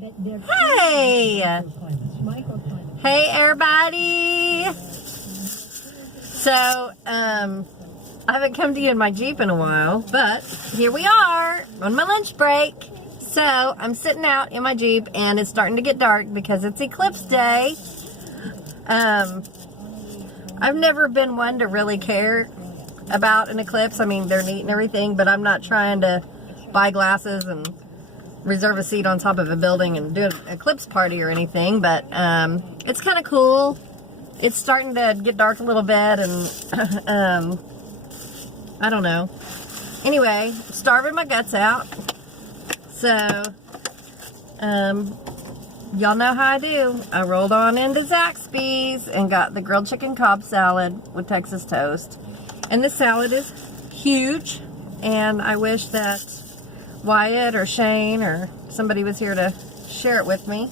Hey! Hey, everybody! So, I haven't come to you in my Jeep in a while, but here we are on my lunch break. So, I'm sitting out in my Jeep, and it's starting to get dark because it's eclipse day. I've never been one to really care about an eclipse. I mean, they're neat and everything, but I'm not trying to buy glasses and reserve a seat on top of a building and do an eclipse party or anything, but it's kind of cool. It's starting to get dark a little bit, and I don't know. Anyway, starving my guts out. So, y'all know how I do. I rolled on into Zaxby's and got the grilled chicken Cobb salad with Texas toast. And this salad is huge, and I wish that Wyatt or Shane or somebody was here to share it with me.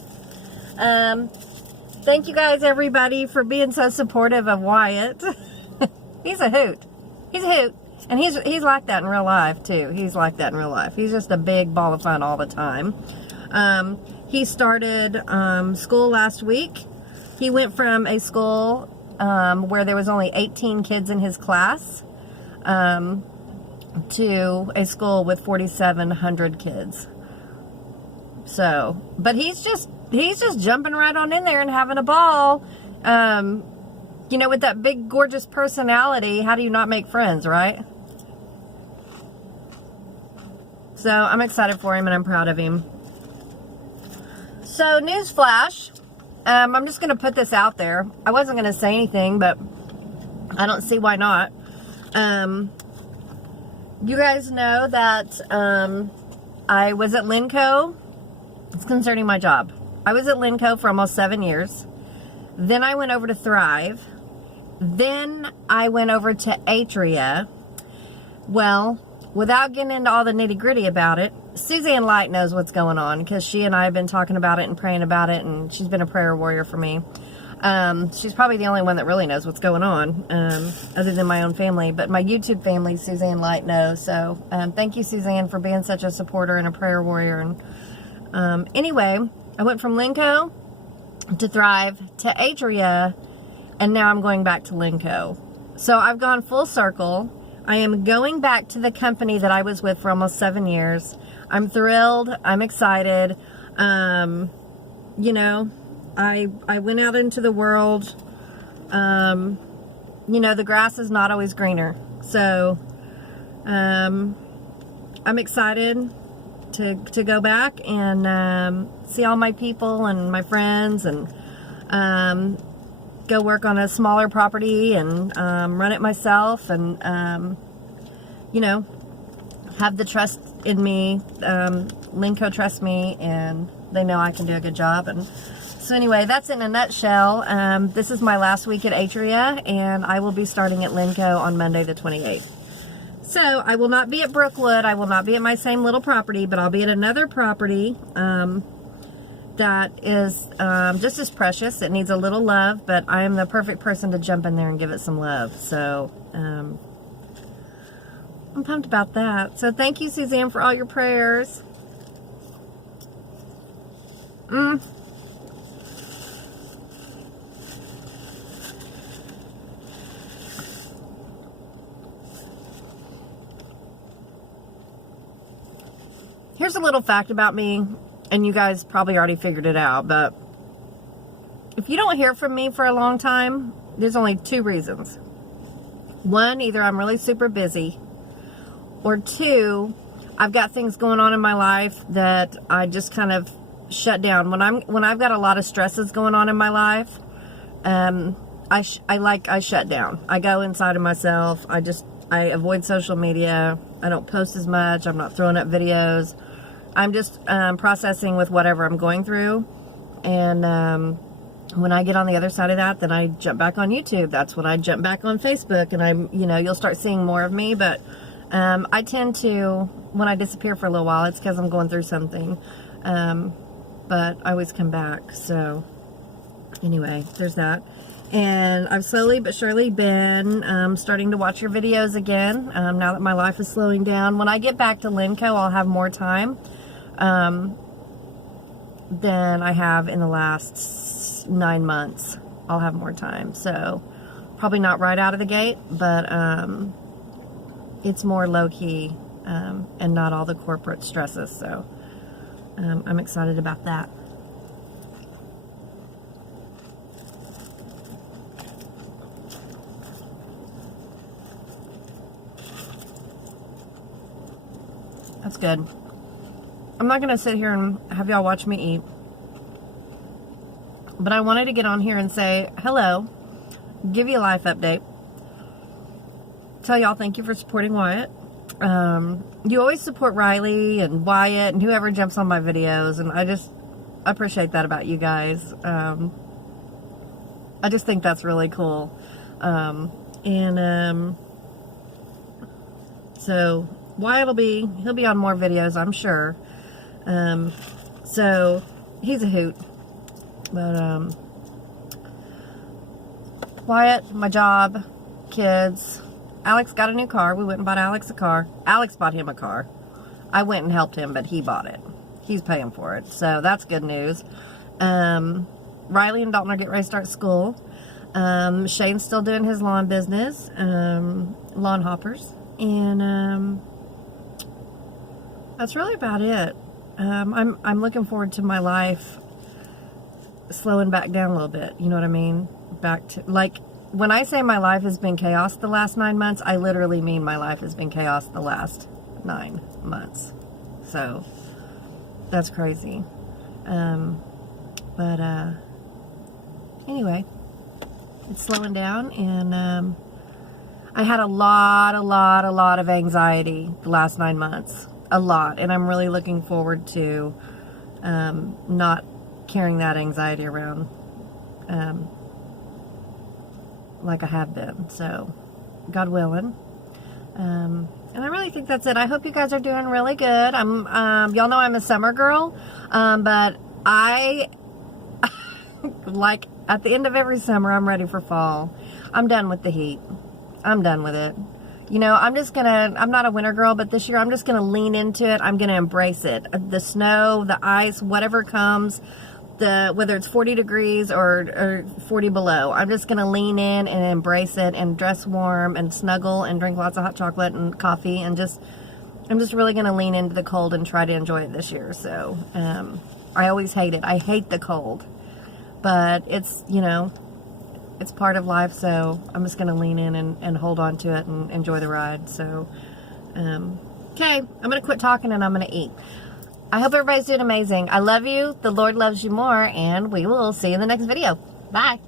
Thank you guys, everybody, for being so supportive of Wyatt. He's a hoot. He's a hoot. And he's like that in real life, too. He's like that in real life. He's just a big ball of fun all the time. He started school last week. He went from a school where there was only 18 kids in his class to a school with 4,700 kids. So, but he's just jumping right on in there and having a ball. You know, with that big, gorgeous personality, how do you not make friends, right? So, I'm excited for him and I'm proud of him. So, newsflash. I'm just going to put this out there. I wasn't going to say anything, but I don't see why not. You guys know that I was at Linco. It's concerning my job. I was at Linco for almost 7 years. Then I went over to Thrive. Then I went over to Atria. Well, without getting into all the nitty-gritty about it, Suzanne Light knows what's going on because she and I have been talking about it and praying about it, and she's been a prayer warrior for me. She's probably the only one that really knows what's going on, other than my own family. But my YouTube family, Suzanne Light knows. So thank you, Suzanne, for being such a supporter and a prayer warrior. And anyway, I went from Linco to Thrive to Atria, and now I'm going back to Linco. So I've gone full circle. I am going back to the company that I was with for almost 7 years. I'm thrilled. I'm excited. You know, I went out into the world. You know, the grass is not always greener. So, I'm excited to go back and see all my people and my friends and go work on a smaller property and run it myself and, you know, have the trust in me. Linco trusts me and they know I can do a good job. And so anyway, that's in a nutshell. This is my last week at Atria, and I will be starting at Linco on Monday the 28th. So I will not be at Brookwood. I will not be at my same little property, but I'll be at another property that is just as precious. It needs a little love, but I am the perfect person to jump in there and give it some love. So I'm pumped about that. So thank you, Suzanne, for all your prayers. Here's a little fact about me, and you guys probably already figured it out, but if you don't hear from me for a long time, there's only two reasons. One, either I'm really super busy, or two, I've got things going on in my life that I just kind of shut down. When I've got a lot of stresses going on in my life, I shut down. I go inside of myself. I avoid social media. I don't post as much. I'm not throwing up videos. I'm just processing with whatever I'm going through. And when I get on the other side of that, then I jump back on YouTube. That's when I jump back on Facebook. And you'll start seeing more of me. But I tend to, when I disappear for a little while, it's because I'm going through something. But I always come back. So anyway, there's that. And I've slowly but surely been starting to watch your videos again, now that my life is slowing down. When I get back to Linco, I'll have more time. than I have in the last 9 months. I'll have more time. So probably not right out of the gate, but it's more low-key and not all the corporate stresses. So I'm excited about that. That's good. I'm not going to sit here and have y'all watch me eat. But I wanted to get on here and say hello, give you a life update, tell y'all thank you for supporting Wyatt. You always support Riley and Wyatt and whoever jumps on my videos, and I appreciate that about you guys. I just think that's really cool. So Wyatt he'll be on more videos, I'm sure. So he's a hoot. But Wyatt, my job, kids. Alex got a new car. We went and bought Alex a car. Alex bought him a car. I went and helped him, but he bought it. He's paying for it. So that's good news. Riley and Dalton are getting ready to start school. Shane's still doing his lawn business, lawn hoppers. And that's really about it. I'm looking forward to my life slowing back down a little bit. You know what I mean? Back to, like, when I say my life has been chaos the last 9 months, I literally mean my life has been chaos the last 9 months. So that's crazy. But anyway, it's slowing down, and I had a lot of anxiety the last 9 months. A lot. And I'm really looking forward to not carrying that anxiety around like I have been. So, God willing. And I really think that's it. I hope you guys are doing really good. Y'all know I'm a summer girl, but I like at the end of every summer, I'm ready for fall. I'm done with the heat. I'm done with it. You know, I'm not a winter girl, but this year I'm just gonna lean into it. I'm gonna embrace it. The snow, the ice, whatever comes, whether it's 40 degrees or 40 below, I'm just gonna lean in and embrace it and dress warm and snuggle and drink lots of hot chocolate and coffee, and I'm just really gonna lean into the cold and try to enjoy it this year. So I always hate it. I hate the cold, but it's, you know, it's part of life, so I'm just going to lean in and hold on to it and enjoy the ride. So, okay, I'm going to quit talking and I'm going to eat. I hope everybody's doing amazing. I love you. The Lord loves you more, and we will see you in the next video. Bye.